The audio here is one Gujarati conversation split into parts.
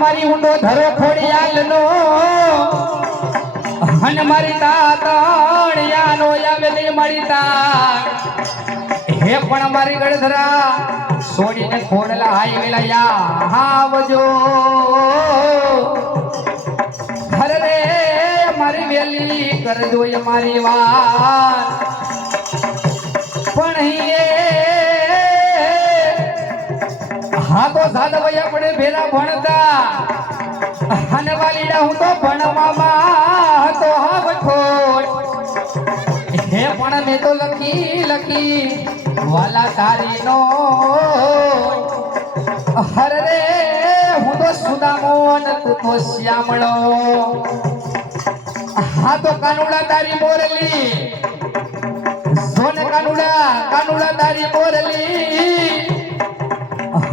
મારી ઊંડો ધરો ખોડિયાલનો હન મારી તાતણિયાનો આવેલી મારી તાણ હે પણ મારી ગળધરા છોડીને ખોડલા હાઈ વેલા આવજો હર રે મારી વેલી કરજો મારી વાત પણ હા તો સાધવયા પડે ભેરા ભણતા અને વાલીડા હું તો ભણવામાં હતો હા બઠોડ હે પણ મેં તો લખી વાલા તારી નો હર રે હું તો સુદામો ને તું તો શ્યામળો હા તો કાનુડા તારી મોરલી સોને કાનુડા તારી મોરલી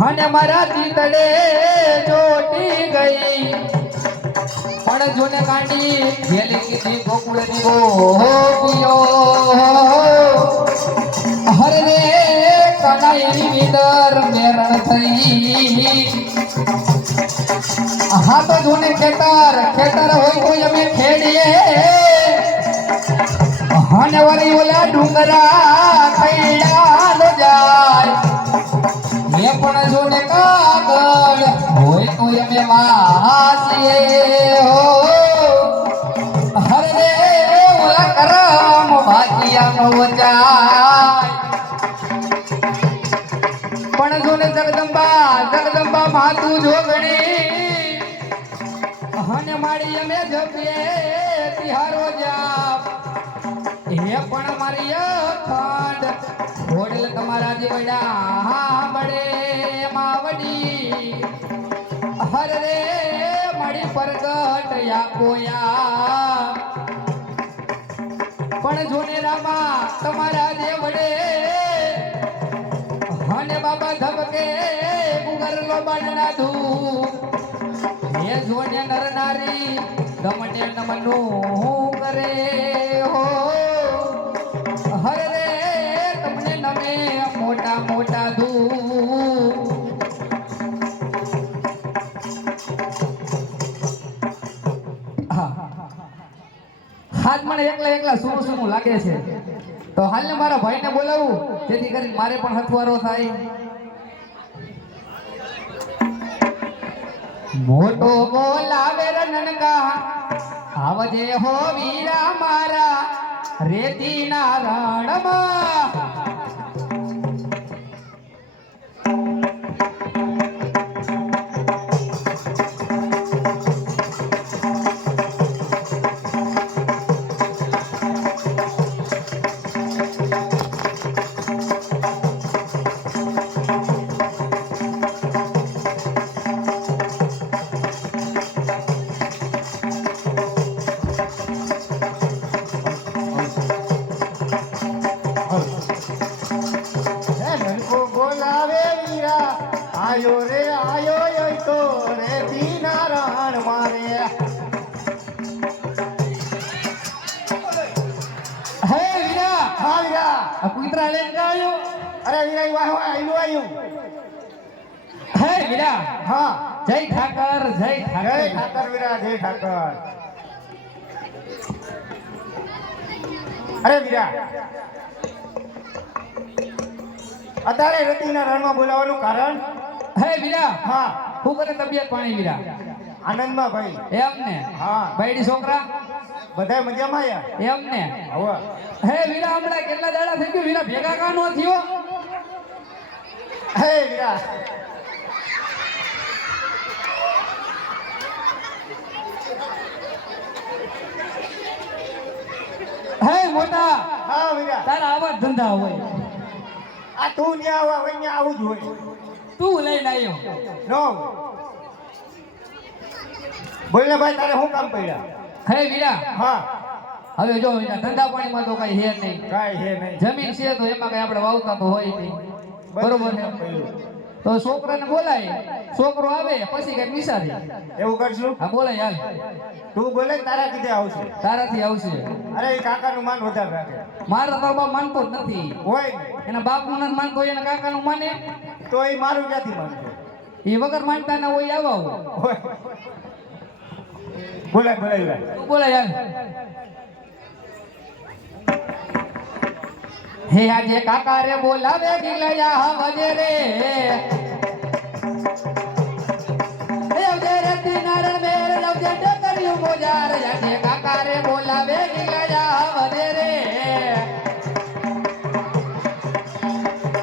અને મારા દીતડે ચોટી ગઈ પણ જોને કાંડી ઘેલી કીધી ગોકુળ ની ગોપીઓ હરે રે કનાઈની વિદર મેરણ થઈ હા તો જોને ખેતર હોય કોઈ અમે ખેડીએ અને વરી ઓલા ડુંગરા ખૈડા નો જાય એ પણ જોને કાગળ હોય તો અમે વાસીએ હો હરે રે ઓલા કરમ ભાગ્યા નો જાય પણ જોને જગદંબા માતું જોગણી અને મારી અમે જપીએ તિહારો જાપ હે પણ મારી અખંડ ઘોડલ તમારા જીવડા બડે માવડી હર રે મારી પરગટ યાકોયા પણ જોને રામા તમારા દેવડે અને બાબા ધબકે ગુગરલો બાણના ધૂ હે જોને નર નારી ગમને નમનું કરે હો હર રે તમને નમે મોટા ધૂ હાથ મને એકલા સુનું લાગે છે તો હાલને મારા ભાઈને બોલાવું જેથી કરીને મારે પણ હથવારો થાય મોટો બોલાવે રનકા આવજે હો વીરા મારા રેતીના રણમાં આયો રે આયો તો રે દીનારાયણ મારે હે વીરા હા વીરા આ કુતરા લઈને આવ્યો અરે વીરા વાહ આયું હે વીરા હા જય ઠાકર વીરા જય ઠાકર અરે વીરા અત્યારે રતિના રણમાં બોલાવવાનું કારણ હે વીરા હા હું કરે તબિયત પાણી વીરા આનંદમાં ભાઈ એમ ને હા ભાઈડી છોકરા બધા મજામાં આયા એમ ને હવે હે વીરા હમણાં કેટલા દાડા થઈ ગયો વીરા ભેગા કાનો થયો હે વીરા હે મોટા હા વીરા તારા આવા ધંધા હોય આ તું ન્યા આવા વઈ ન્યા આવું જ હોય તું લઈને આવ્યો નો બોલ ને ભાઈ તારે શું કામ પડ્યા હે વીરા હા હવે જો વીરા ધંધા પાણીમાં તો કઈ હે નહીં કાઈ હે નહીં જમીન છે તો એમાં કઈ આપણે વાવતા તો હોય નહીં બરોબર છે તો છોકરાને બોલાય છોકરો આવે પછી કઈ વિચારી એવું કરશું હા બોલાય હાલ તું બોલે તારા કીધે આવશે તારાથી આવશે અરે એ કાકાનું માન વધારે રાખે મારા તો બાપ માનતો જ નથી હોય એના બાપનું નથી માનતો એના કાકાનું માને તો એ મારું ક્યાંથી માનતો એ વગર માનતા ના હોય આવો ઓય. બોલાય બોલાય તું બોલે યાર હે આજે કાકા રે બોલાવે ગિલયા વગેરે હે અવજે નારણ મેર લવજે ટકર્યું મોજાર આજે કાકા રે બોલાવે ગિલયા વગેરે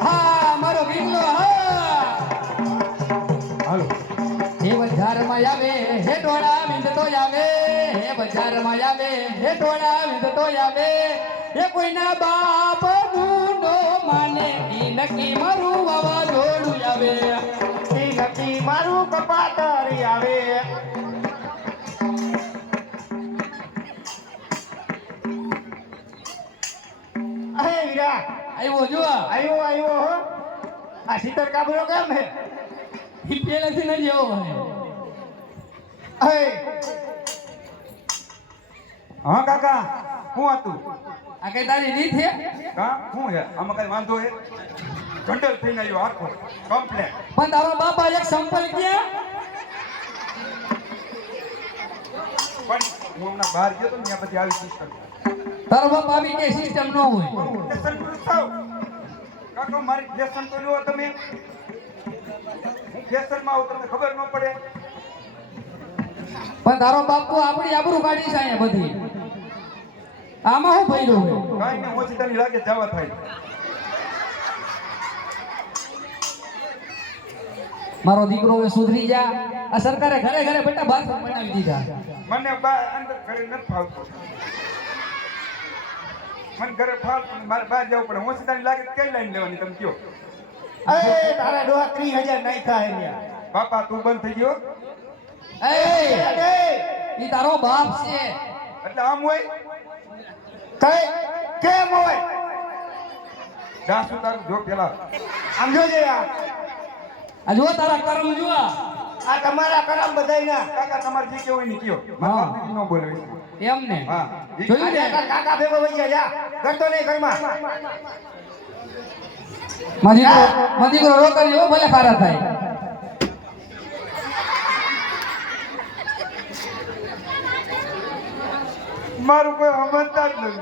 હા મારો ગિલ્લો હા હાલો હે બજારમાં આવે હે ટોળા વિંધતો આવે હે બજારમાં આવે હે ટોળા વિંધતો આવે એ કોઈના બાપ ગુંડો માને ઈ નક્કી મારું વાવાઝોડું આવે ઈ નક્કી મારું કપાતરી આવે અહે વીરા આવ્યો જો આવ્યો આવ્યો હો આ શીતળ કાબરો કેમ હે ઈ પેલેથી નથી આવો અહે હા કાકા શું હતું આ કઈ તારી રીત છે કા શું હે આમાં કઈ વાંધો હે કંડલ થઈને આવ્યો આખો કમ્પ્લેટ પણ તારો બાપા એક સંપલ ક્યાં પણ હું હમણાં બહાર ગયો તો ને ત્યાં બધી આવી સિસ્ટમ તારો બાપા આવી કે સિસ્ટમ ન હોય લેસન પૂરું થાવ કાકા મારી લેસન તો લ્યો તમે હું ફેશનમાં આવું તમને ખબર ન પડે પણ તારો બાપુ આપણી આબરૂ કાઢી છે અહીંયા બધી આમાં શું ભર્યું હોય કાંઈ ને ઓછી તને લાગે જવા થાય મારો દીકરો હવે સુધરી જા આ સરકારે ઘરે ઘરે બેટા બાથરૂમ બનાવી દીધા મને બહાર અંદર ઘરે નથી ફાવતું મને ઘરે ફાવતું મારે બહાર જવું પડે ઓછી તને લાગે કઈ લાઈન લેવાની તમે કયો અરે તારા ડોહા 30,000 નાખ્યા હે ન્યા બાપા તું બંધ થઈ ગયો એ અરે ઈ તારો બાપ છે એટલે આમ હોય કઈ કેમ હોય ડાસુ તારું જો પેલા આમ જોજે આ જો તારા કર્મ જો આ તમારા કરમ બધાયના કાકા તમારે જે કેવું હોય ને કયો હા. મારા બાપને ન બોલે એમ ને હા જોયું ને આ કાકા ભેગો વઈ જા કરતો નહીં ઘરમાં મારો દીકરો રોકડી હો ભલે ખારા થાય મારું કોઈ સમજતા જ નથી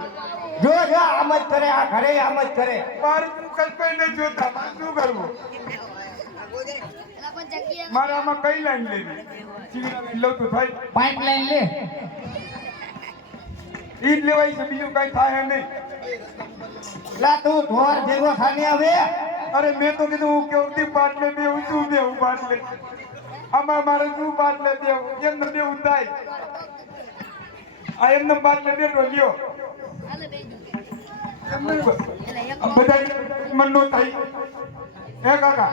જો જો આમ જ કરે આ ઘરે આમ જ કરે મારું કઈ કઈ નહીં જોતા મારે શું કરવું મારે આમાં કઈ લાઈન લેવી સિવિલ લઉં તો થાય પાઇપ લાઈન લે ઈ જ લેવાય છે બીજું કઈ થાય નહીં લા તું ઢોર ભેગો ખાને આવે અરે મેં તો કીધું હું કેવતી પાટલે બેવું છું બેવું પાટલે આમાં મારે શું પાટલે બેવું એમને બેવું થાય આ એમને પાટલે બેઠો લ્યો બધા મન નો થાય હે કાકા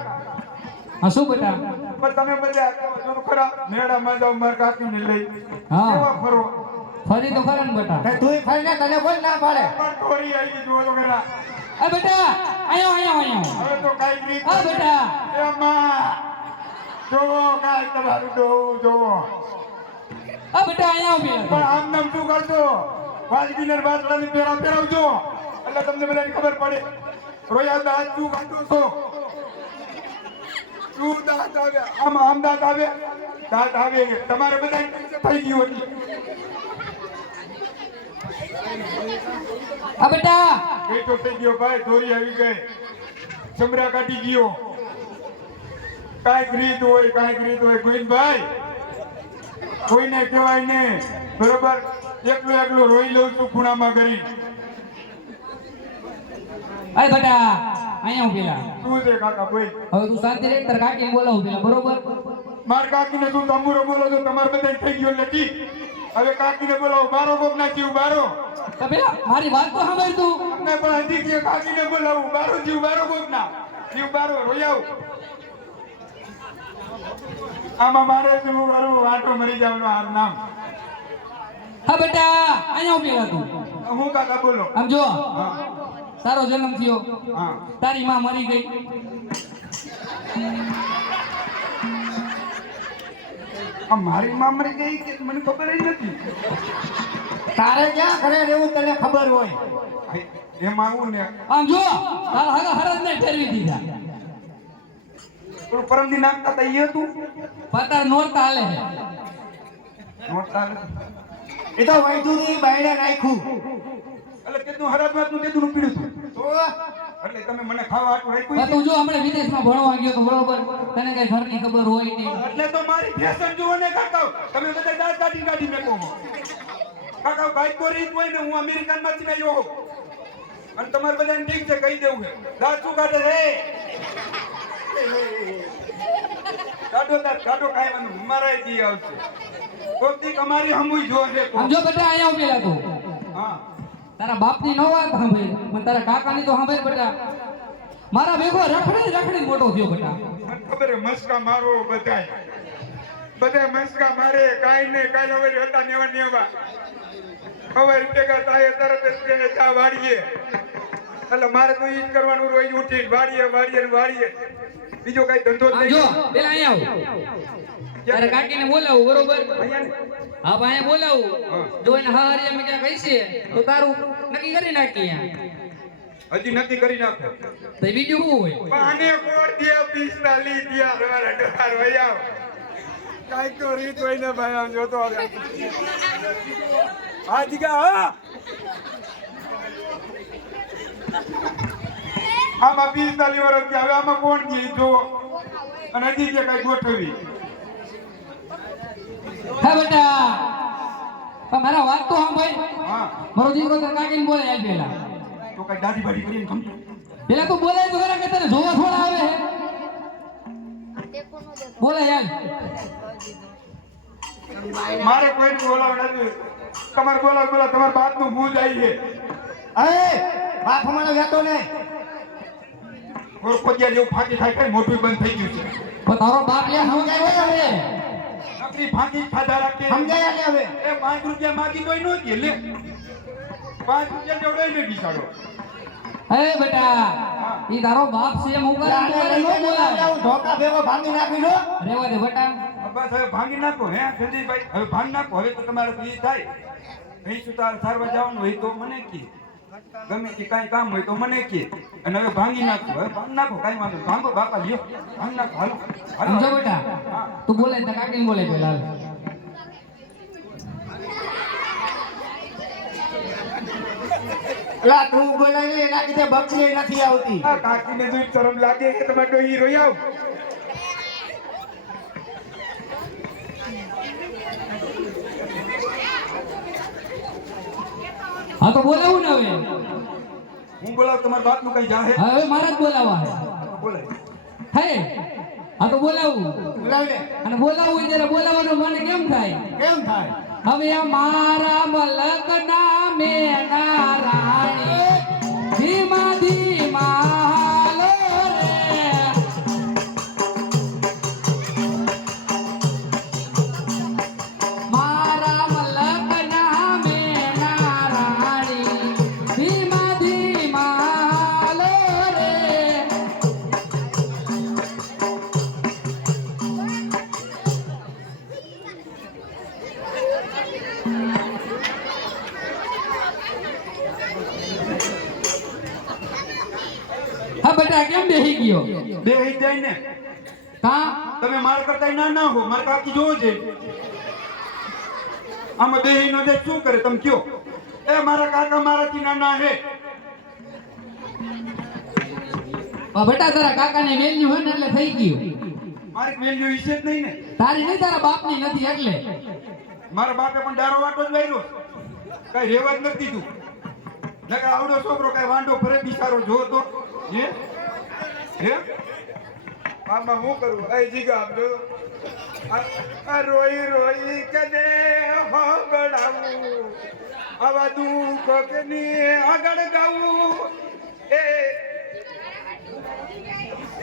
હા શું બેટા પણ તમે બધા જોરું ખરા મેળામાં જાવ મારા કાકીને લઈ હા. કેવા ફરો ફરી તો ખરા ને બેટા કે તુંય ફરીને તને કોઈ ના પાડે પણ ઢોરી આવી જોરો ખરા આ બેટા આયો આયો આયો હવે તો કાંઈ રીત આ બેટા એમાં જોવો કાંઈ તમારું જોવું જોવો આ બેટા આયો પણ બે આમ નામ શું કરજો વાજગીનર બાટલાની પેરા પહેરાવજો એટલે તમને બધાને ખબર પડે રોયા દાંત શું કાઢો છો શું દાંત આવે આમ દાંત આવે તમારે બધા થઈ ગયું એટલે આ બેટા એ તો થઈ ગયો ભાઈ દોરી આવી ગઈ ચમડા કાઢી ગયો કાંઈક રીત હોય ગોવિંદભાઈ કોઈને કહેવાય ને બરોબર એકલો રોઈ લઉં છું ખૂણામાં કરી અરે બેટા આયો પેલા શું છે કાકા બોલ હવે તું શાંતિ રહે તાર કાકીને બોલાવું પેલા બરોબર માર કાકીને તું તંબુરો બોલો છો તમારે બધા થઈ ગયો નથી હવે કાકીને બોલાવો બારો કોક ના જીવ બારો તો પેલા મારી વાત તો સાંભળ તું ને પણ હજી કે કાકીને બોલાવું બારો જીવ બારો કોક ના જીવ બારો રોઈ આવ આમાં મારે શું કરું આટો મરી જવાનું આ નામ હા બેટા આયો પેલા તું હું કાકા બોલો આમ જો હા તારો જન્મ થયો હા તારી માં મરી ગઈ આ મારી માં મરી ગઈ કે મને ખબર જ નથી તારે ક્યાં ઘરે રહેવું તને ખબર હોય એમાં આવું ને આમ જો તારા હગા હરજ ને ઠેરવી દીધા થોડું પરમદી નાખતા હતા ઈ હતું પતાર નોરતા હાલે છે. નોટતા એ તો વૈદુરી બાયણે નાખ્યું. એટલે કેટલું હરાજવાત નું કેટલું પીડ્યું હતું તો એટલે તમે મને ખાવા આટલું પણ રાખ્યું તું જો હમણાં વિદેશમાં ભણવા ગયો તો બરોબર તને કઈ ઘરની ખબર હોય નહીં. એટલે તો મારી ફેશન જુઓ ને કાકા તમે બધા દાંત કાઢી મેકો કાકા બાઈક તો રીત હોય ને હું અમેરિકન માંથી આવ્યો હોઉં. અને તમારે બધાને ઠીક છે કહી દેવું છે દાંત શું કાઢે છે કાઢો દાંત કાઢો કાંઈ વાંધો મારા જી આવશે કોક દી અમારી હમુય જો છે કોક. આમ જો બેટા અહીંયા પેલા તું હા તારા બાપની નો વાત સાંભળ પણ તારા કાકાની તો સાંભળ બેટા. મારા ભેગો રખડી મોટો થયો બેટા. મને ખબર છે મસ્કા મારો બધા મસ્કા મારે કાંઈ નહીં કાંઈ હવે હતા નેવા હવે ભેગા થાય તરત જ ચા વાળીએ એટલે મારે તો ઈ જ કરવાનું રોજ ઉઠીને વાળીએ બીજો કઈ ધંધો જ આમ નહીં. જો પેલા અહીંયા આવ તારા કાકીને બોલાવું બરોબર. અહીંયા ને? હા ભાઈ બોલાવું હા. જો એને હારી અમે ક્યાં કહીશે તો તારું નક્કી કરી નાખીએ. હજી નથી કરી નાખો તો બીજું શું હોય? પાને કોડ દિયા 45 દિયા રવારા ડોહાર વયાવ કાઈ તો રીત હોય ને ભાઈ આમ જોતો આવે આજ કા હા આમાં 45 વર્ષ થયા હવે આમાં કોણ દે જો અને હજી કે કઈ ગોઠવી હા બેટા પણ મારા વાત તો સાંભળ. હા મારો દીકરો તારા કાકીને બોલાય આજ પેલા. તો કઈ દાઢી બાડી કરીને સમજો પેલા તું બોલાય તો ખરા કે તને જોવા થોડા આવે હે. બોલાય યાર. મારે કોઈ બોલાવ નથી તમારે બોલાવ તમારા બાપ નું ભૂજ આવી છે અરે બાપ હમણાં વેતો ને ઓરપતિયા જેવું ફાંકી ખાઈ મોઢું બંધ થઈ ગયું છે પણ તારો બાપ યાર સમજાય હવે. નકરી ફાંકી ખાધા રાખે સમજાય ને હવે. એ 5 રૂપિયા માગી તોય નો દે લે 5 રૂપિયા જેવડો ને બિચારો હે બેટા ઈ તારો બાપ છે એમ હું કરે આને લઈને નો બોલાય. હું ધોકા ભેગો ભાંગી નાખી દો. રેવા દે બેટા. બસ હવે ભાંગી નાખો હે સંજયભાઈ હવે ભાંગી નાખો હવે તો તમારે ઈ થાય અહીં સુતાર સારવા જવાનું હોય તો મને કી ગમે તે કાંઈ કામ હોય તો મને કી અને હવે ભાંગી નાખો હવે ભાંગી નાખો કાંઈ વાંધો નહીં. ભાંગો બાપા લ્યો ભાંગી નાખો હાલો સમજો બેટા તું બોલાય તારા કાકીને બોલાય પેલા. લા તું બોલાય ને એના કીધે બક્ષી નથી આવતી. આ કાકીને જોઈ શરમ લાગે કે તમે ડોહી રોઈ આવ હા તો બોલાવું ને હવે. હું બોલાવ તમારા બાપ નું કઈ જાહે હવે મારા જ બોલાવા હે. બોલાય હે હા તો બોલાવું બોલાવ ને અને બોલાવું ત્યારે બોલાવાનું મને કેમ થાય? કેમ થાય? હવે મારા મલક નામે ના રાણી ધીમા ધીમા હાલો રે. મારા મલક નામે ના રાણી ધીમા ધીમા હાલો રે. હા બેટા કેમ બેહી ગયો? બે હઈ જાય ને કા તમે માર કરતા ના હો માર કાકી જોવો છે આમાં બે નો દે શું કરે તમે કયો એ મારા કાકા મારાથી નાના હે બેટા તારા કાકાની વેલ્યુ હોય ને એટલે થઈ ગયું. મારી વેલ્યુ વિશે જ નહીં ને તારી નહીં તારા બાપની નથી એટલે. મારા બાપે પણ દારો વાટો જ વાર્યો કઈ રેવા જ નથી દીધું નકર આવડો છોકરો કઈ વાંઢો ફરે બિચારો જો તો હે હે આમાં હું કરું એ જીગા આમ જો આ રોઈ રોઈ કને હોગડાવું આવા દુઃખ કની આગળ ગાવું એ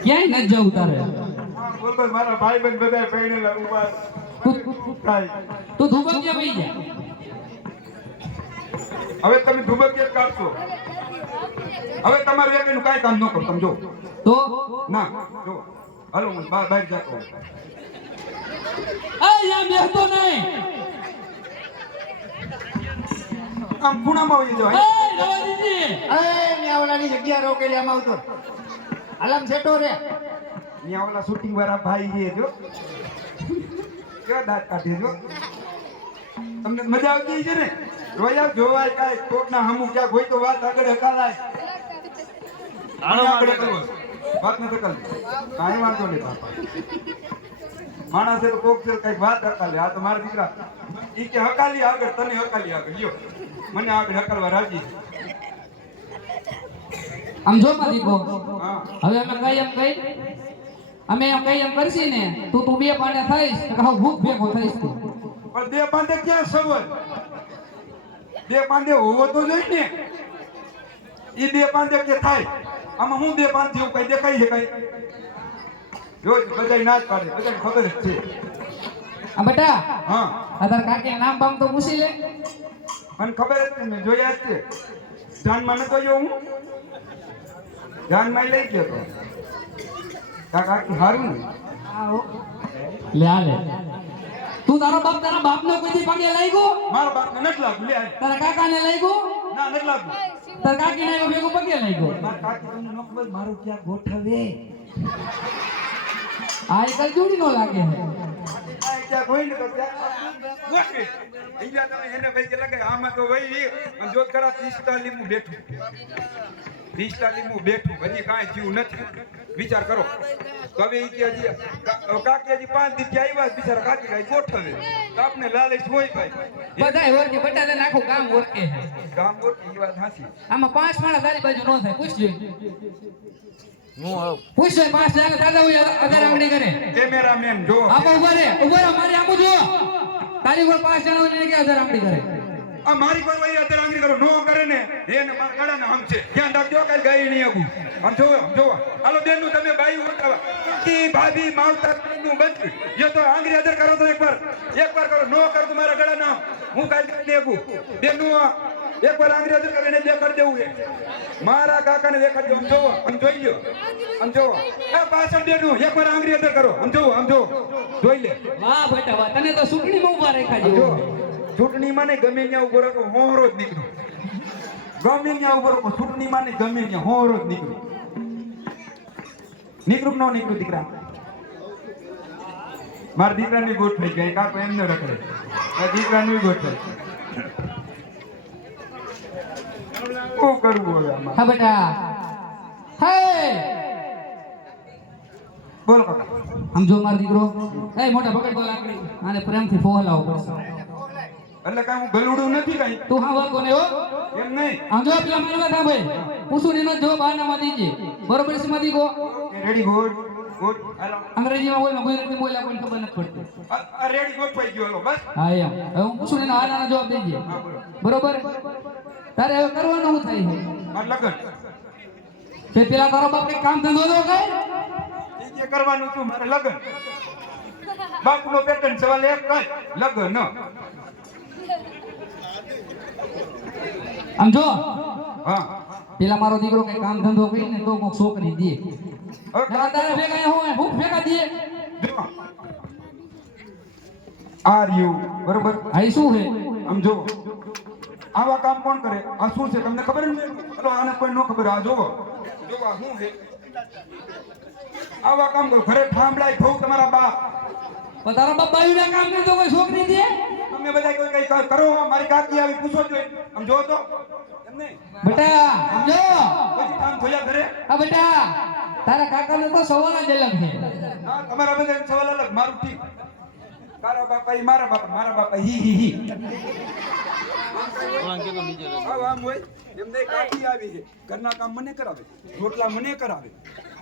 ક્યાંય ન જવું તારે. બોલ બોલ મારા ભાઈ બંધ બધા પહેણેલા ઉભા થાય તું ધુબકિયા પી જા. હવે તમે ધુબકિયા કાઢશો હવે તમારે એકનું કાંઈ કામ ન કરો તમે જો તો ના જો હાલો હું બહાર જતો અહીંયા બેસતો નહીં. આમ ખૂણામાં હોય જો એ રવાજીજી એ ન્યાવલાની જગ્યા રોકેલી આમ આવતો. આલામ સેટો રે અહીંયા ઓલા શૂટિંગ વાળા ભાઈ છે જો કેવા દાંત કાઢે જો તમને મજા આવતી છે ને રોયા જોવાય કાંઈ કોકના હમું ક્યાંક હોય તો વાત આગળ હકાલાય અહીંયા આગળ કરો વાત નથી કરવી કાંઈ વાંધો નહીં બાપા માણસે તો કોક છે કઈક વાત હકાલે આ તો મારા દીકરા ઈ કે હકાલી આગળ તને હકાલી આગળ લ્યો મને આગળ હકાલવા રાજી છે. આમ જો માં દીકરો હા હવે અમે એમ કરશી ને તું બે પાને થઈશ તો કહો ભૂખ ભેગો થઈશ તું પણ બે પાંદે ક્યાં સવર બે પાંદે હોવો તો જોઈએ ને ઈ બે પાંદે કે થાય આમાં હું બે પાંદ જેવું કઈ દેખાય છે કઈ રોજ બધાય ના જ પાડે બધાને ખબર જ છે. આ બેટા હા આધાર કાકે નામ બામ તો પૂછી લે મને ખબર જ છે મેં જોયા જ છે જાનમાં નતો જો હું જાનમાં લઈ ગયો તો કાકા હારું ને લે આ લે તું તારા બાપનો કોઈ દી પગે લાગ્યો મારા બાપને નથી લાગુ લે આ. તારા કાકાને લાગ્યો ના નથી લાગુ તારા કાકીને એનો ભેગો પગે લાગ્યો મારા કાકી તમને ન ખબર મારું ક્યાં ગોઠવે આ એક જોડી નો લાગે છે આ ક્યાં કોઈ ને તો ક્યાં ગોઠવે અહીંયા તમે એને ભાઈ કે લાગે આમાં તો વઈ અને જોત કરા 45 હું બેઠું 45 હું બેઠું હજી કાંઈ જીવ નથી વિચાર કરો તો હવે ઈ કે હજી કાકી હજી 5 દિવસ આવ્યા બિચારા કાકી કાંઈ ગોઠવે તો આપને લાલચ હોય ભાઈ બધાય વર્ગે બટાને આખું ગામ વર્ગે છે ગામ ગોઠવે ઈ વાત હાચી આમાં 5 માણસ તારી બાજુ નો થાય પૂછજો પૂછજો 5 જણા દાદા હોય અગર આંગળી કરે કેમેરામેન જો આમાં ઉભા રે મારી આમું જો તારી ઉપર 5 જણા હોય કે અગર આંગળી કરે આ મારી પર વઈ અત્યારે આંગળી કરો નો કરે ને એને મારા ગાડાને હમ છે ધ્યાન રાખજો કાઈ ગાઈ નહીં આગું આમ જો હાલો બેનનું તમે બાઈ ઓળખાવા કી ભાભી માવતર નું બંધ યો તો આંગળી અદર કરો તો એકવાર કરો નો કર તો મારા ગાડાના હું કાઈ નહીં આગું બેનનું એકવાર આંગળી અદર કરીને દેખાડ દેવું છે મારા કાકાને દેખાડ દો આમ જોઈ લ્યો આમ જોવો એ પાછળ બેનું એકવાર આંગળી અદર કરો આમ જોવો જોઈ લે વાહ બેટા વાહ તને તો સુકણીમાં ઊભા રાખ્યા જો જેવો ચૂંટણીમાં નહીં ગમે ત્યાં ઉભો રહો હોરો જ નીકળ્યો ગમે ત્યાં ઉભો રહો ચૂંટણીમાં નહીં ગમે ત્યાં હોરો જ નીકળ્યું ન નીકળ્યું દીકરા મારા દીકરાની ગોઠ થઈ ગઈ કાકો એમને રખડે આ દીકરાની ગોઠ થઈ શું કરવું હવે આમાં હા બેટા હે બોલો કાકા આમ જો મારો દીકરો એ મોટા પકડ બોલ આંગળી આને પ્રેમથી ફોહલાવો પડશે એટલે કઈ હું ગલુડું નથી કઈ તું હા વર્ગો ને હો એમ નહીં આમ જો પેલા મારી વાત સાંભળ પૂછું એનો જવાબ આનામાં દીજે બરોબર છે માં દીકો રેડી ગુડ હાલો અંગ્રેજીમાં બોલ ગુજરાતીમાં બોલ્યા કોઈ ખબર નથી પડતી આ રેડી ગોઠવાઈ ગયો હાલો બસ હા એમ હવે હું પૂછું એનો આનાનો જવાબ દેજે હા બોલો બરોબર તારે હવે કરવાનું શું થાય છે મારે લગન તે પેલા તારો બાપ કઈ કામ ધંધો દો કઈ એ જે કરવાનું હતું મારે લગન બાપુનો પેટર્ન સવાલ એક કઈ લગન આમ જો હા પેલા મારો દીકરો કઈ કામ ધંધો કરીને તો કોક છોકરી દે હવે તારે ભેગા હોય ભૂખ ભેગા દે આર યુ બરોબર આ ઈ શું છે આમ જો આવા કામ કોણ કરે આ શું છે તમને ખબર ને ચલો આને કોઈ ન ખબર આ જોવો જોવા શું છે આવા કામ કરો ઘરે ઠામડાય થવું તમારા બાપ પણ તારા બાપ બાયુના કામ કરે તો કોઈ છોકરી દે તમે બધા કોઈ કઈ કરો મારી કાકી આવી પૂછો જોઈએ આમ જો તો એમ નહીં બેટા સમજો કોઈ કામ થયા ઘરે આ બેટા તારા કાકાનો તો સવાલ જ અલગ છે હા તમારા બધા સવાલ અલગ મારું ઠીક તારા બાપા ઈ મારા બાપા હી આમ હોય એમ નહીં કાકી આવી છે ઘરના કામ મને કરાવે રોટલા મને કરાવે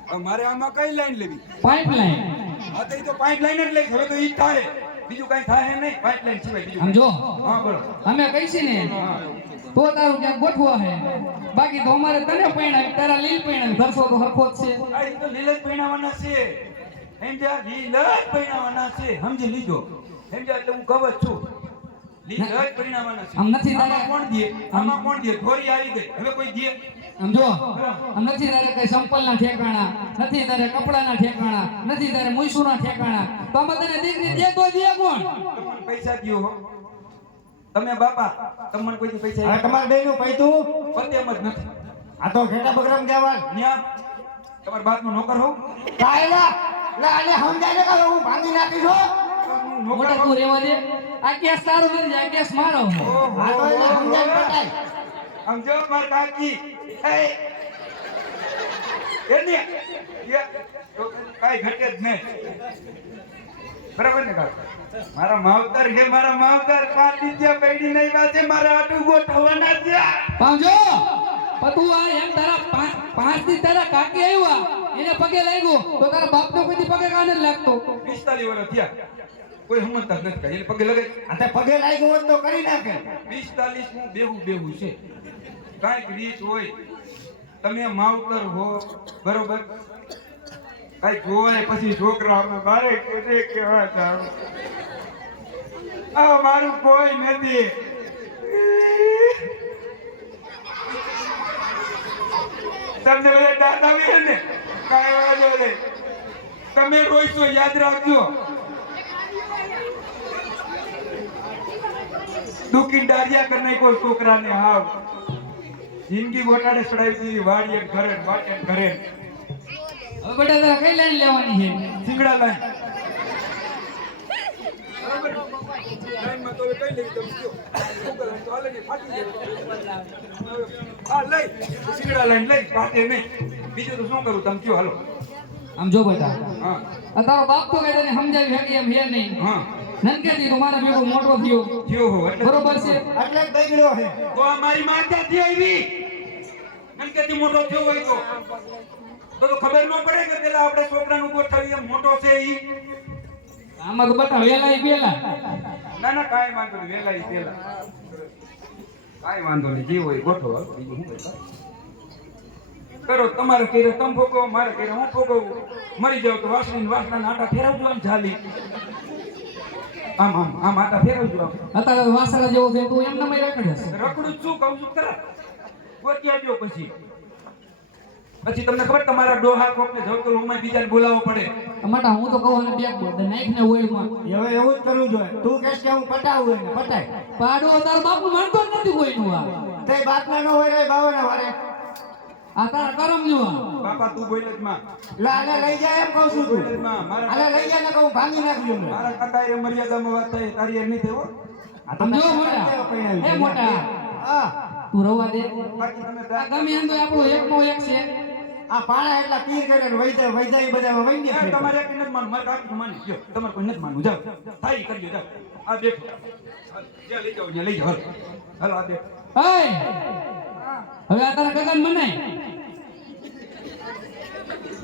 હવે મારે આમાં કઈ લાઈન લેવી પાઇપલાઇન હા તો ઈ તો પાઇપલાઈન જ લઈ હવે તો ઈ થાય બીજું કઈ થાય નહીં પાઇપલાઈન સિવાય બીજું સમજો હા બોલો અમે કહીશી ને હા તો તારું ક્યાંક ગોઠવા હે બાકી તો અમારે તને પૈણાવી તારા લીલ પૈણાવી ઘરસો તો હરખો જ છે આ ઈ તો લીલ જ પૈણાવાના છે સમજ્યા લીલ જ પૈણાવાના છે સમજી લીધો સમજ્યા એટલે હું કહું જ છું લીલ જ પૈણાવાના છે આમ નથી તારે આમાં કોણ દે ધોરી આવી ગઈ હવે કોઈ દે સમજો આમ નથી તારે કઈ સંપલના ઠેકાણા નથી તારે કપડાના ઠેકાણા નથી તારે મુઈસુના ઠેકાણા તો આમાં તને દીકરી દે તો દે કોણ તમને પૈસા દ્યો હો તમે બાપા તમને કોઈ પૈસા આ તમારે બેનું પૈતું પતે એમ જ નથી આ તો ઘેટા બકરામ જવાન ન્યા તમારા બાપનો નોકર હોઉં કાયલા લે આને સમજાય ને કે હું ભાંગી નાખીશ હો. મોટા તું રેવા દે આ કેસ તારો નથી આ કેસ મારો આ તો એને સમજાય પટાય. સમજો માર કાકી એની કાઈ ઘટે જ નહીં બરાબર ને કાકા મારા માવતર છે મારા માવતર પાટી ત્યાં પૈડી નહીં વાતે મારા આટું ગોઠવવાના છે પામજો તું આ એમ તારા પાંચ થી તારા કાકી આવ્યા એને પગે લાગ્યો તો તારા બાપ તો કોઈ પગે કાને જ લાગતો 45 વર્ષ થયા કોઈ સમજતા જ નથી એને પગે લગે આ તે પગે લાગ્યું હોત તો કરી નાખે. 45 માં બેહું છે કાંઈક રીત હોય તમે માવતર હો બરોબર કાંઈ જોવાય પછી છોકરા અમે મારે કોને કેવા જાવ આ મારું કોઈ નથી તમને બધા દાદા આવે ને કાંઈ વાંધો નહીં તમે રોઈશો યાદ રાખજો દુખી ડારિયા કરી નાખો છોકરાને હાવ જિંદગી ગોટાડે ચડાવી દીધી વાડીએ ઘરે વાટે ઘરે હવે બેટા તારા કઈ લાઈન લેવાની છે સિંગડા લાઈન લાઈનમાં તો હવે કઈ લેવી તમે કયો ગૂગલ તો હાલે ને ફાટી જાય આ લઈ સિંગડા લાઈન લઈ ફાટે નહીં બીજું તો શું કરું તમે કયો હાલો આમ જો બેટા હા આ તારો બાપ તો કઈ તને સમજાવી શકે એમ હે નહીં હા નનકેથી તો મારા ભેગો મોટો થયો થયો હો એટલે બરોબર છે એટલે જ બગડ્યો છે. તો આ મારી માં ક્યાંથી આવી નનકેથી મોટો થયો હોય તો ખબર ન પડે કે પેલા આપણે છોકરાનું ગોઠવીએ મોટો છે ઈ આમાં તો બેટા વેલા પેલા ના ના કાંઈ વાંધો નહીં વેલા ઈ પેલા કાંઈ વાંધો નહીં જે હોય ગોઠવો બીજું શું કરતા કરો તમારે કેરે તમે ભોગવો મારે કેરે હું ભોગવું મરી જાવ તો વાસના આટા ફેરવજો આમ ઝાલી આમ આટા ફેરવજો આમ અત્યારે વાસણા જેવો છે તું એમ નમે રખડે રખડું જ છું કહું છું ખરા ગોતી આવજો પછી તમને ખબર તમારા ડોહા કોકને જવતો રૂમમાં બીજાને બોલાવવો પડે ટમાટા હું તો કહું અને બેગ બોલ નાઈફ ને ઓઈલમાં હવે એવું જ કરવું જોઈએ. તું કહેશ કે હું પટાવું એને પટાય. પાડો તારો બાપુ માનતો જ નથી કોઈનું આ તે બાપના ન હોય રે બાવાના વારે. આ તારા કરમ જો બાપા તું બોલ જ માં લા આને લઈ જાય એમ કહું છું બોલ તું. જ માં મારા આને લઈ જાય ને કહું ભાંગી નાખજો ને. મારા કાકા એ મર્યાદામાં વાત થાય તારી એ નહીં થયો આ સમજો મોટા એ મોટા હા તું રવા દે બાકી તમે આ ગમે એમ તો આપણો એકનો એક છે આ પાણા એટલા પીર કરે ને વૈદા ઈ બધા વઈ એ ગયા. તમારે એક નથી માનવું મારા કાકી માની ગયો તમારે કોઈ નથી માનવું જાઓ થાય ઈ કરજો જાઓ આ બેઠો જ્યાં લઈ જાઓ ત્યાં લઈ જાઓ હાલો આ બેઠો ઓય હવે આ તારા ગગન મનાય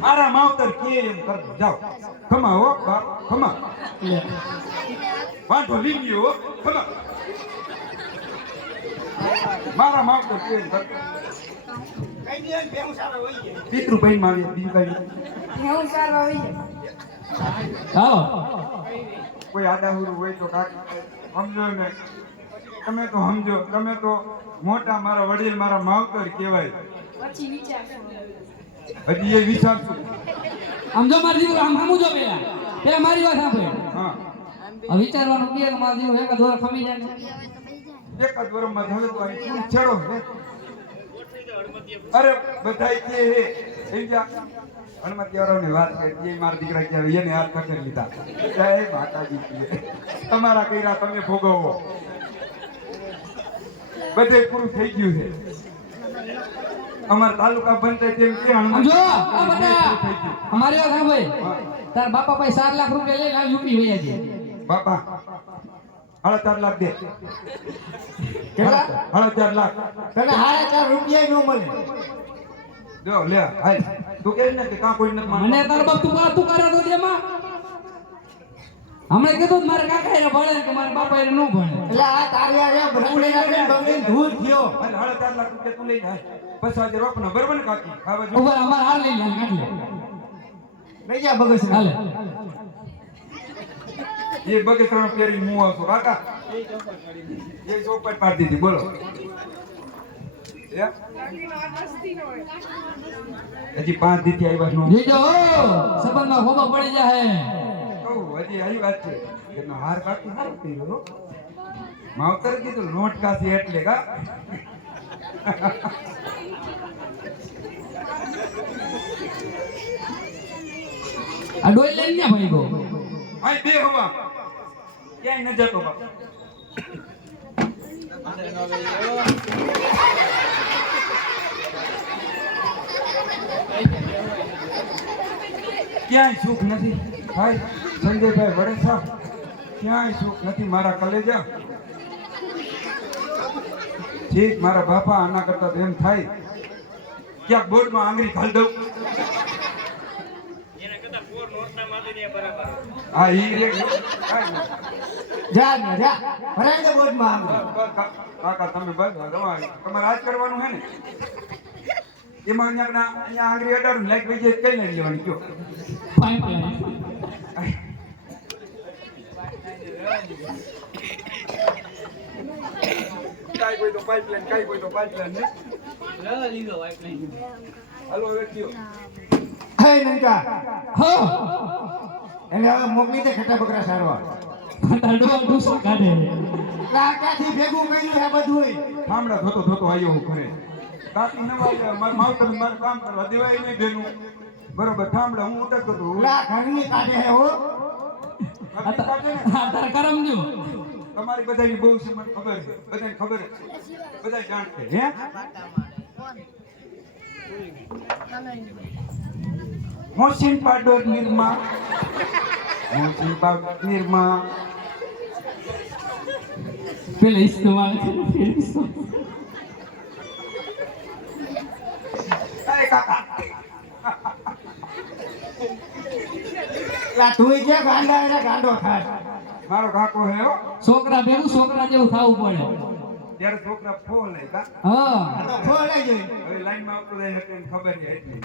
મારા માવતર કે એમ કરજો જાઓ ખમા હો બાપ ખમા વાંધો લીમ્યો હો ખમા મારા માવતર કે એમ કરજો કઈ દે ભેવું સારો વઈ જાય. પિતૃ પૈન માં આવી બીજું કઈ ભેવું સારો વઈ જાય. હાલો કોઈ આડાહુરું હોય તો કાકી સમજો ને તમે તો સમજો તમે તો મોટા મારા વડીલ મારા માવતર કહેવાય હજી એ વિચારશું આમ જો મારી દીકરો આમ સામું જો પેલા મારી વાત સાંભળે હા હવે વિચારવાનું કે મારી દીકરો એક દોર ખમી જાય એક જ વરમમાં હવે તો અહીં ફૂલ છેડો હે અરે બધાય કે હે સમજ્યા હનુમતિયારોની વાત કરી મારા દીકરા કે એને હાથ પકડી લીધા જય માતાજી કહે તમારા કર્યા તમે ભોગવો બધે પૂરું થઈ ગયું છે અમાર તાલુકા પંચાયત એમ કે આમ જો આ બધા થઈ ગયું અમારી વાત સાંભળે તાર બાપા પાસે 7 લાખ રૂપિયા લઈને આ યુપી વયા છે બાપા 4.5 લાખ દે કેટલા? 4.5 લાખ તને 4.5 રૂપિયા નો મળે. જો લે હાલ તું કહે ને કે કાં કોઈ નથી માનતું મને તાર બાપ તું કરે તો દેમાં હમણે કીધું મારે કાકા એને ભણે કે મારા બાપા એને ન ભણે એટલે આ તારિયા રે બગડી નાખીને બગડીને ધૂળ થયો. હાલ 4.5 લાખ રૂપિયા તું લઈ જાય પછી આજે રોપના બરોબર ને કાકી આ બાજુ ઉપર અમાર હાલ લઈ લે કાઢી લઈ જા બગસરા. હાલે એ બગેસરાનો પેરી હું આવતો કાકા એ ચોપટ પાડી દીધી બોલો હજી 5 દીથી આવ્યા નો જોજો સંબંધમાં ખોબા પડી જાય કહું હજી આવી વાત છે એનો હાર કાઢી સારું કર્યો માવતર કીધું નોટ કાસી એટલે કા આ ડોલ લઈને ક્યાં ભાઈ ગયો? આ બે હવા ક્યાંય ન જતો બાપ. ક્યાંય સુખ નથી ભાઈ સંજયભાઈ વડેસા, ક્યાંય સુખ નથી મારા કલેજા. ઠીક મારા બાપા આના કરતા તો એમ થાય ક્યાંક બોર્ડમાં આંગળી ઘાલ દઉં. હા ઈ રે કાંઈ નહીં. જા ને જા ભરાઈ દે બોધમાં આમ. કાકા તમે બસ તમારે આજ કરવાનું હે ને એમાં અહીંયા આંગળી અડાડું લાઈટ વહી જાય કઈ નહીં લેવાની કયો. પાઇપલાઇન. કાંઈ કોઈ તો પાઇપલાઇન કાંઈ કોઈ તો પાઇપલાઇન ને હાલો હવે કયો. હે નંકા હો એને હવે મોકલી દે ખટા બકરા સારવા. તાર ડોલ ડૂસો કાઢે. કાકાથી ભેગું કર્યું છે બધુંય. ઠામડા ધોતો ધોતો આવ્યો હું ઘરે. કાકી ન વાગ્યા મારા માવતર મારે કામ કરવા દેવાય નહીં બેનું બરોબર. ઠામડા હું ઉટકતો હતો. લા ઘરની કાઢે હે હો. આ તાર કરમ દ્યો. તમારી બધાની બહુ છે મને ખબર છે, બધાને ખબર છે, બધા જાણશે હે. મોસીન પાડોર નિર્મા, મોસીન પાડોર નિર્મા. પેલા ઇસ્તેમાલ કરે ફિર કાય કાકા લા તુંય જે ગાંડા એને ગાંડો થાય. મારો કાકો હે હો. છોકરા ભેગું છોકરા જેવું થવું પડે. ત્યારે છોકરા ફોન લઈ કા હા આ તો ફોડાઈ જોઈ. હવે લાઈનમાં આવતો જાય એટલે એને ખબર છે એટલી.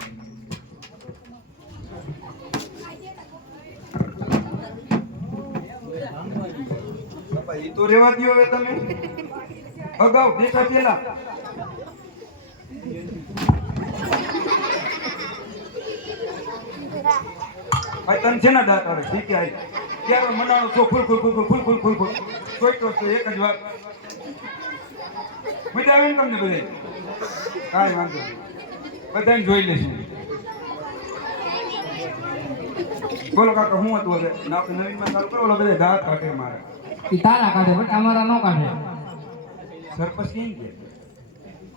બાપા ઈ તો રેવા દ્યો હવે તમે. અગાઉ દેખા પેલા ભાઈ તને છે ને દાંત આવે ઠીક છે ત્યારે મનાણો છો ફૂલ ફૂલ ફૂલ ફૂલ ફૂલ ફૂલ ફૂલ જોઈતો છો એક જ વાર મજા આવે ને તમને બધે કાંઈ વાંધો નહીં બધાને જોઈ લેશું. બોલો કાકા હું હતું હવે આપણે નવીનમાં ચાલુ કરો ઓલા બધા દાંત કાઢે મારે. ઈ તારા કાઢે બટ અમારા નો કાઢે. સરપંચ કેમ કે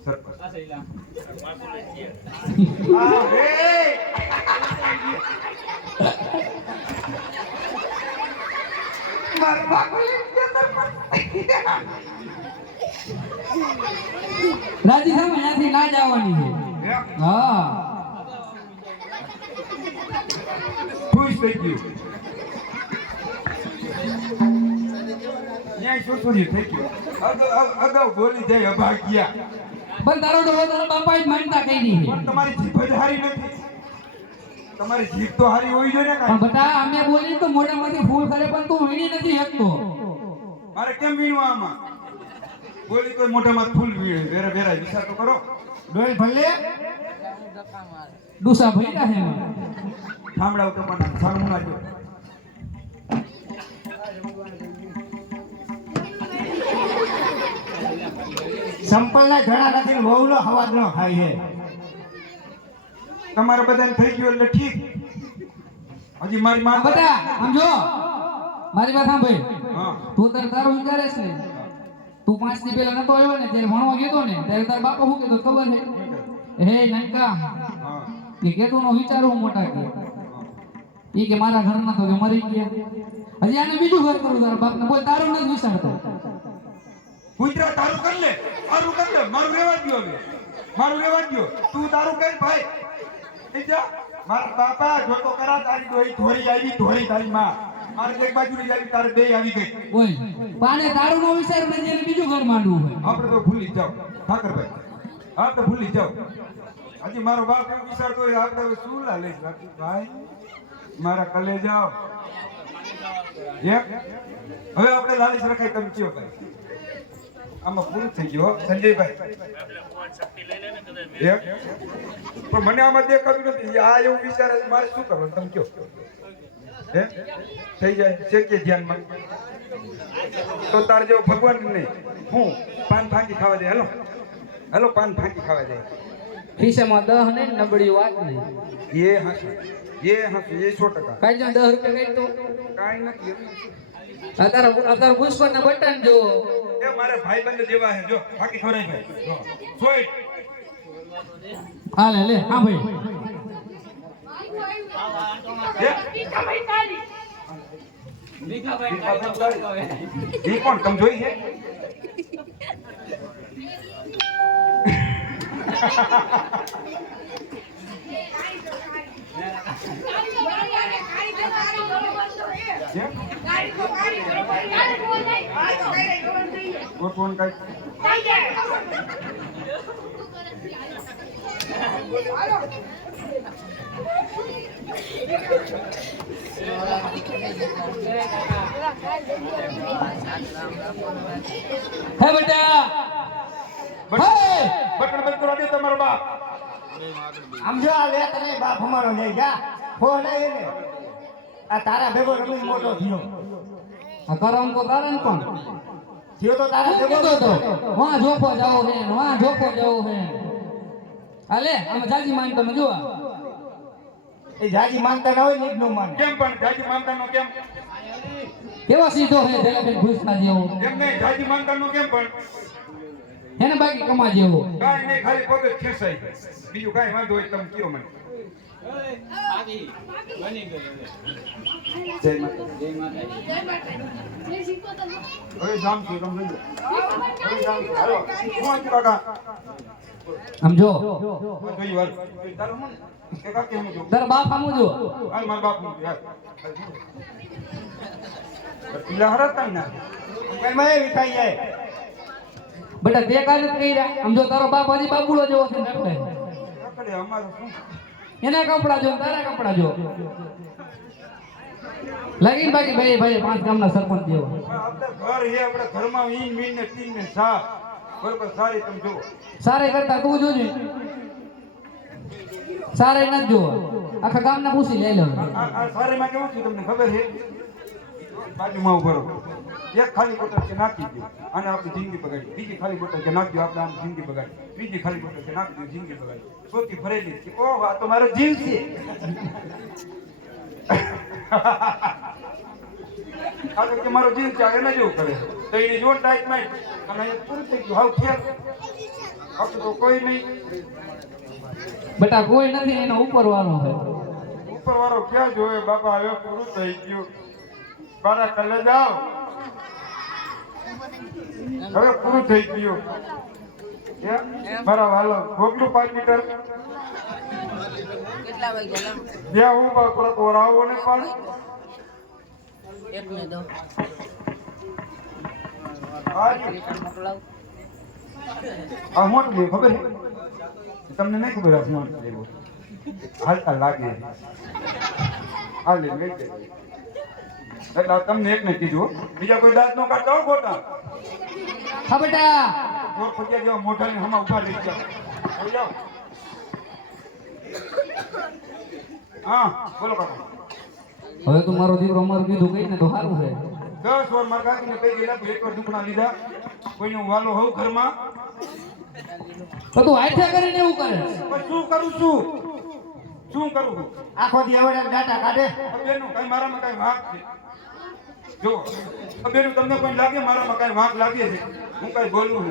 સરપંચ રાજી થાવ ત્યાંથી ના જવાની છે. હા ખુશ થઈ ગયું. ન્યાય સુસુરી થઈ ગયું. અગાઉ બોલી જાય અભાગ્યા. પણ તારો ડોહો તારા બાપા જ માનતા કઈ નહીં પણ તમારી જીભ જ હારી નથી. તમારી જીભ તો હારી હોવી જોઈએ ને પણ કાંઈ. બટા અમે બોલી તો મોઢામાંથી ફૂલ કરે પણ તું વીણી નથી શકતો. મારે કેમ વીણવા આમાં બોલી તો મોઢામાં ફૂલ વીણે વેરા વેરા વિચાર તો કરો. ડોલ ભલે ડૂસા ભર્યા છે એમાં. ઠામડા તો પણ સારું ના જો. સંપલના ઘણા નથી વહુનો હવાજ નો ખાય છે. તમારે બધાને થઈ ગયું એટલે ઠીક. હજી મારી માં બટા આમ જો મારી વાત સાંભળ. હા તું તારે તારો વિચારે છે ને તું 5 દી પહેલા નતો આવ્યો ને ત્યારે ભણવા ગયો ને ત્યારે તાર બાપા શું કીધું ખબર છે? હે નંકા હા કે કેતું નો વિચારો મોટા કે ઈ કે મારા ઘરના તો કે મરી ગયા. હજી આને બીજું ઘર કરું તારા બાપને બોલ તારું નથી વિચારતો. ગુજરાત તારું કર લે મારું કર લે મારું રેવા દ્યો હવે મારું રેવા દ્યો તું તારું કર ભાઈ. એ જા મારા બાપા જોતો કરા તારી ડોઈ ધોરી આવી ધોરી તારી માં મારી એક બાજુ ની આવી તારે બે આવી ગઈ. બોલ પાને તારું નો વિચાર ને જેને બીજું ઘર માંડવું હોય. આપણે તો ભૂલી જાવ ઠાકરભાઈ હા તો ભૂલી જાવ. હજી મારો બાપ એવું વિચારતો હોય આપણે હવે શું લા લઈશ ભાઈ મારા કલે જાઓ. હવે આપણે લાલીશ રખાય તમે કયો ભાઈ આમાં પૂરું થઈ ગયું હો, સંજયભાઈ. પણ મને આમાં દેખાતું નથી આ એવું વિચારે છે, મારે શું કરવાનું તમે કયો હે થઈ જાય છે કે ધ્યાનમાં તો તાર જેવો ભગવાન નહીં હું પાન ફાંકી ખાવા જાય. હેલો હેલો પાન ફાંકી ખાવા જાય ખિસ્સામાં 10 નહીં ને નબળી વાત નહીં. એ હશે એ 100%. કાઈ જો 10 રૂપિયા કઈ તો કાંઈ નથી. અત્યારે પુષ્પના બટન જો. એ મારે ભાઈબંધ જેવા છે જો બાકી ખવડાય ભાઈ જો સોય હાલે લે હા ભાઈ એ કોણ તમે જોઈ છે ગોઠવણ કાંઈ હે બેટા હે બટન બંધ કરવા દે તમારો બાપ આમ જો આ લે તને બાપ અમારો લઈ જા ફોન આવી ને આ તારા ભેગો રમીને મોટો થયો આ કરમ કો કારણ કોણ થયો તો તારા ભેગો કીધો તો વાં જોફો જાવો હે વાં જોફો જાવો હે હાલે આમ જાજી માન તમે જો એ જાજી માનતા ન હોય ને નું માને કેમ પણ જાજી માનતાનો કેમ કેવા સીધો હે જલેબી ભૂસના જેવો એમ નહીં જાજી માનતાનો કેમ પણ એને બાકી કમા જેવો કાંઈ નહીં ખાલી પગ જ ખેંચાય બીજું કાંઈ વાંધો હોય તમે કયો મને જય માતા હવે જામ છું તમે લઈ લો હવે જામ છું હાલો હું આજી કાકા આમ જો જોઈ વાર તારું હું કે કાકી હું જો તારા બાપ આમ જો હાલ મારા બાપ હું યાર પીલા હરતા ના ઘરમાં એ વિખાઈ જાય બેટા તે કાલ જ કર્યા આમ જો તારો બાપ હજી બાબુલો જેવો છે નકળે રખડે અમારું શું એના કપડા જો તારા કપડા જો લગીન બાકી ભાઈ ભાઈ 5 ગામના સરપંચ જેવો આપણે ઘર હે આપણે ઘરમાં ઈન મીન ને તીન ને સા બરોબર સારી તમે જુઓ સારે કરતા તું જોજે સારે ન જો આખા ગામના પૂછી લઈ લો આ સારીમાં કેવું છે તમને ખબર છે બાજુમાં ઉભો રહો એક ખાલી બોટલ કે નાખી દો અને આપણી જિંદગી બગાડી બીજી ખાલી બોટલ કે નાખી દો આપણે આમ જિંદગી બગાડી બીજી ખાલી બોટલ કે નાખી દો જિંદગી બગાડી સોતી ભરેલી છે ઓહ આ તો મારો જીવ છે આ તો કે મારો જીવ છે આ એને જેવું કરે તો એની જો ટાઈટ માઇટ અને એ પૂરું થઈ ગયું હાવ ખેર આપણે તો કોઈ નહીં બેટા કોઈ નથી એનો ઉપર વાળો છે ઉપર વાળો ક્યાં જોવે બાપા હવે પૂરું થઈ ગયું મારા કલે જાઓ હવે પૂરું થઈ ગયું મારા વાલો ભોગલું 5 મીટર કેટલા વાગ્યા જ્યાં હું થોડાક ઓરાવો ને પણ એક ને દો મોકલાવ આ મોટું લે ખબર છે તમને નહીં ખબર આ મોટું લેવું હાલતા લાગે હાલ લે મેં એટલે આ તમને એક ને કીધું હો. બીજા કોઈ દાંત નો કાઢતા હો ખોટા હા બેટા ચોર ખોટિયા જેવા મોઢા ને હમણાં ઉભા રહી ગયા આવી જાઓ હા બોલો કાકા હવે તું મારો દીકરો મારું કીધું કઈ ને તો સારું છે 10 વાર મારા કાકીને કહી ગયેલા એક વાર દુખણા લીધા કોઈનો વાલો હોઉં ઘરમાં તો તું હાથે કરીને એવું કરે પણ શું કરું છું શું કરું છું આખો દી એવડે ડાટા કાઢે બેનું કઈ મારામાં કઈ વાંક છે જો બેનું તમને કોઈ લાગે મારામાં કઈ વાંક લાગે છે હું કઈ બોલું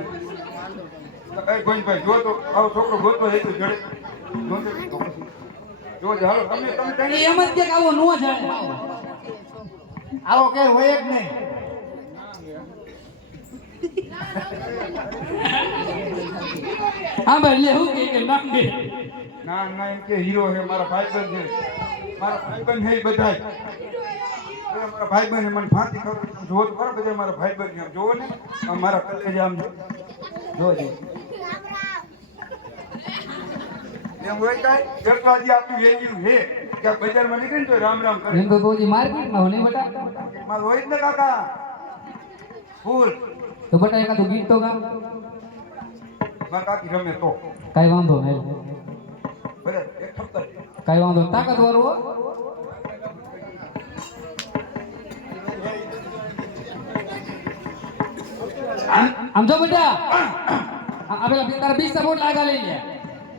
છું કઈ ભાઈ જો તો આવો છોકરો ગોતો એ તો જડે જો હાલો તમે એ એમ જ કે આવો નો જાણે આવો કે હોય જ નહીં હા ભાઈ લે હું કે નામ દે ના ના એમ કે હીરો છે મારા ભાઈબંધ છે મારા ભાઈબંધ છે એ બધાય મારા ભાઈબંધ મને ફાંસી ખબર જોવો તો ખરો બધા મારા ભાઈબંધ ને આમ જોવો ને આમ મારા કલેજ આમ જોજો એમ હોય કાંઈ જરકાજી આપણી વેલ્યુ છે કે આ બજારમાં નીકળે ને તો રામ રામ કરે એમ તો તું હજી માર્કેટમાં હો ને બેટા મારે હોય જ ને કાકા ફૂલ તો બેટા એકાદું ગીત તો ગા મારા કાકી રમે તો કઈ વાંધો નહીં બરાબર એક ઠપકર કઈ વાંધો નહીં. તાકાતવર હો આમ જો બેટા આ પેલા તારા 20 બોટ લાગા લઈ લે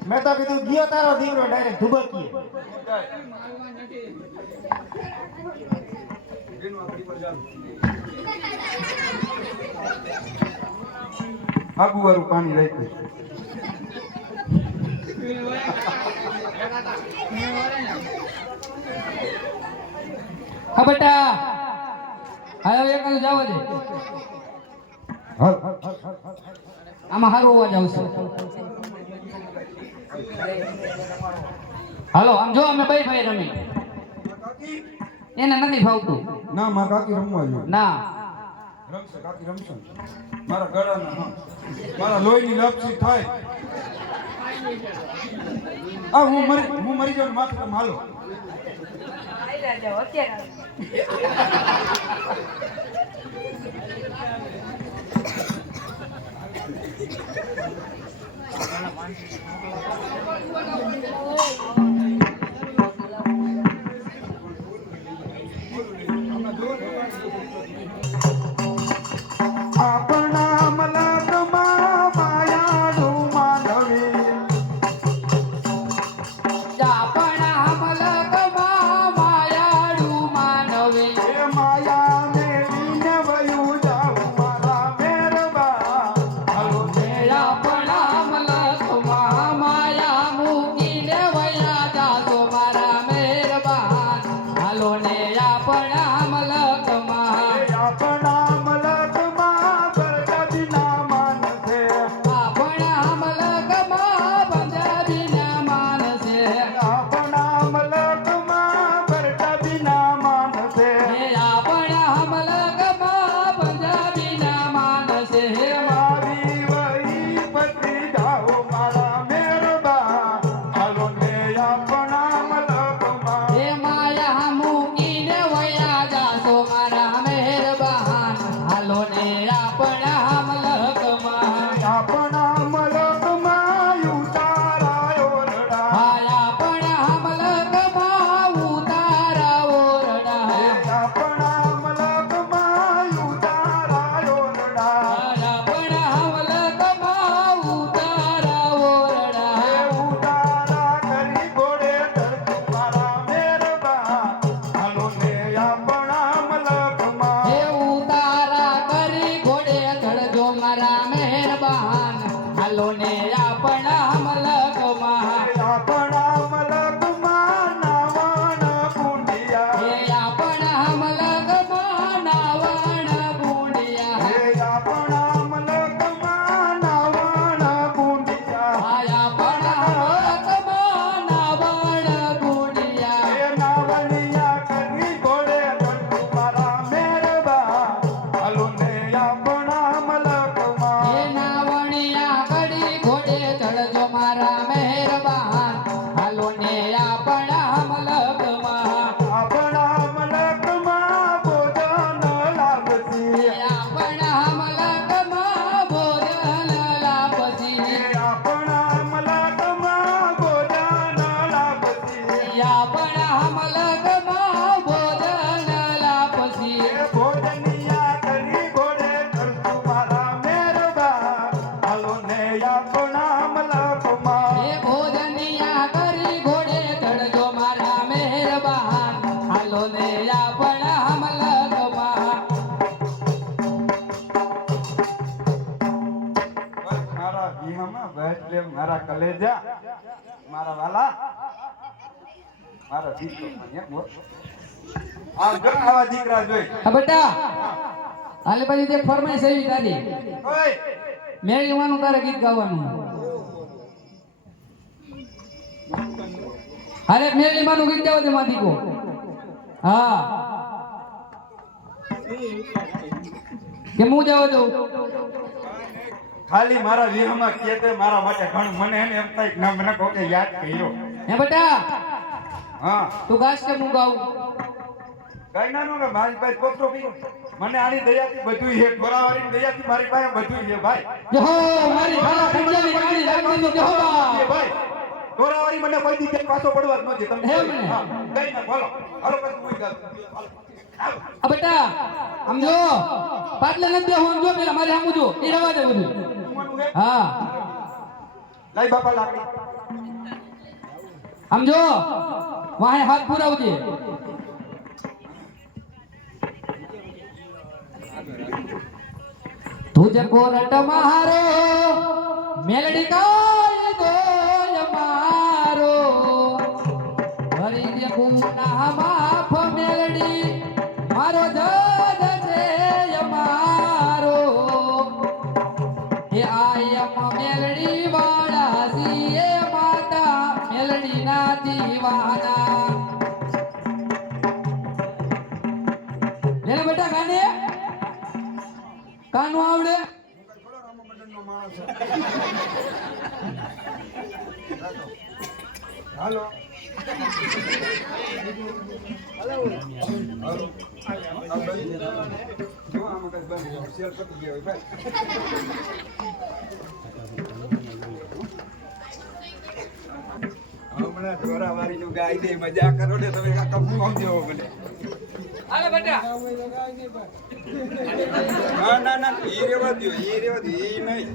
મેં તો કીધું ગયો તારો દીકરો ડાયરેક્ટ ધુબકીએ. આબુ વાળું પાણી રાખ્યું. હા બેટા હવે એક જાવ દે આમાં સારો અવાજ આવશે. હાલો આમ જો અમે બે ભાઈ રમી એને નથી ફાવતું. ના મારા કાકી રમવા જોઈએ. ના રમશે કાકી રમશે. મારા ગળાના હા મારા લોહીની લપસી થાય. આ હું મરી જાઉં માથે તમે હાલો. આપણા મલકમાં માયાનું માનવી આપણા મલકમાં માયાળું માનવે એ માયા મેલીને વયું જાઉં મારા મેરબા હાલો એ આપણા મલકમાં માયા મૂકીને વયા જાતો મારા મહેરબાન હાલો ને આપણા મલકમાં આપણા મલકમાં બરકતીના માનસે આપણા મલકમાં પંજાબીના માનસે આપણા મલકમાં બરકતીના માનસે એ આપણા મલકમાં પંજાબીના માનસે મારી વહી પતિ જાઓ મારા મેરબા હાલો ને આપણા મલકમાં એ માયા મૂકીને વયા જાશો મારા મહેરબાન હાલો ને આપણા મલકમાં આપણા મલકમાં ઉતારાયો રડા હા આપણા મલકમાં ઉતારા ઓરડા આપણા મલકમાં ઉતારાયો રડા આપણા મલકમાં ઉતારા ઓરડા ઉતારા કરી ઘોડે ધરતું મારા મેરબા હાલો ને આપણા મલકમાં એ ઉતારા કરી ઘોડે ચડજો મારા મહેરબાન હાલો ને આપણા મલકમાં આપણા મલકમાં નાવણ કુંડિયા એ આપણા મલકમાં નાવણ બુંડિયા હે આપણા મલકમાં નાવણ કુંડિયા આ આપણા મલકમાં નાવણ બુંડિયા હે નાવણિયા કરી ઘોડે ધરતું મારા મેરબા હાલો ને આપણા મલકમાં એ નાવણિયા કડી ઘોડે ચડજો મારા મહેરબાન હાલો ને આપણા મલકમાં આપણા મલકમાં ભોજન લાગતી એ આપણા મલકમાં ભોજન લાપસી આપણા મલકમાં ભોજન લાગતી એ આપણા મલકમાં ભોજન લાપસી હે ભોજનિયા કરી ઘોડે ધરતું મારા મેરબા હાલો ને આપણા મલકમાં એ ભોજનિયા કરી ઘોડે ચડજો મારા મહેરબાન હાલો ને આપણા મલકમાં મારા વિહામાં બેઠલે મારા કલેજા મારા વાલા મારા દીકરો અહીંયા બોલ આ જો આવા દીકરા જોઈ હા બેટા હાલે પછી તે ફરમાઈશ એવી તારી ઓય મેળીવાનું તારે ગીત ગાવાનું અરે મેળીમાંનું ગીત ગાવ દે માધીકો હા કે હું જાવ દઉં ખાલી મારા વિહામાં કે તે મારા માટે ઘણું મને એને એમ થાય કે ના મને કોકે યાદ કર્યો હે બેટા હા તું ગાશ કે હું ગાઉં કઈ ના નો કે મારી પાસે કોતરો કર્યો મને આની દયાથી બધું છે ઢોરાવાળીની દયાથી મારી પાસે બધું છે ભાઈ જો મારી ખાના પંજાબી રાણી રાખી જો એ ભાઈ ઢોરાવાળી મને કોઈ દી ક્યાંય પાછો પડવા જ નથી તમે એમ ને? હા, કઈ ના બોલો હાલો પછી હું જાઉં. હાલો. આ બેટા આમ જો પાટલે નથી હું જો પેલા મારે આમ જો એ રવા દે બધું જમવાનું છે? હા લાઈ બાપા લાકડી આમ જો વાહે હાથ પુરાવજે. તુજે કોરટ મારો મેલડી કાય દોય મારો હરી દે ગુના માફ મેલડી મારો જજ છે મારો એ આયમ મેલડી વાળા સીએ માતા મેલડી ના દીવાના. લે બેટા ગાને કાનો આવડે હાલો જો આમાં કઈ બંધ શેર પતી ગયો ભાઈ. હમણાં ઢોરાવાળી નું ગાય દે મજા કરો ને તમે કાકા હું સમજો મને. હાલે બેટા ના ના ના એ રેવા દો એ નહીં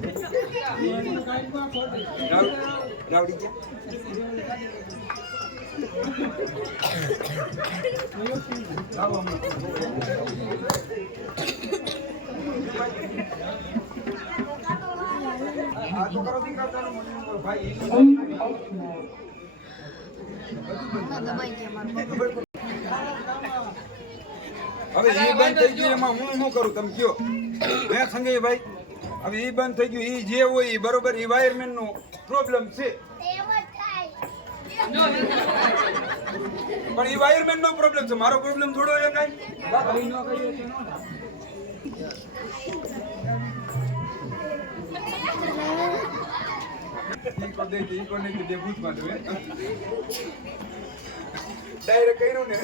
રાવડી ગયા લાવો આ તો કરો દીકરા ચાલો મને ભાઈ હવે એ બંધ થઈ ગયું એમાં હું શું કરું તમે કયો હે સંજયભાઈ? હવે એ બંધ થઈ ગયું એ જે હોય એ બરોબર એન્વાયરમેન્ટ નો પ્રોબ્લેમ છે પણ એન્વાયરમેન્ટ નો પ્રોબ્લેમ છે મારો પ્રોબ્લેમ થોડો છે કાઈ ડાયરેક્ટ કર્યું ને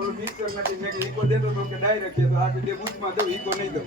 ઓલું મિક્સર નાખી મેં ઈકો દેતો તો કે ડાયરેક્ટ તો આ બે બૂથમાં દઉં ઈકો નહીં દઉં.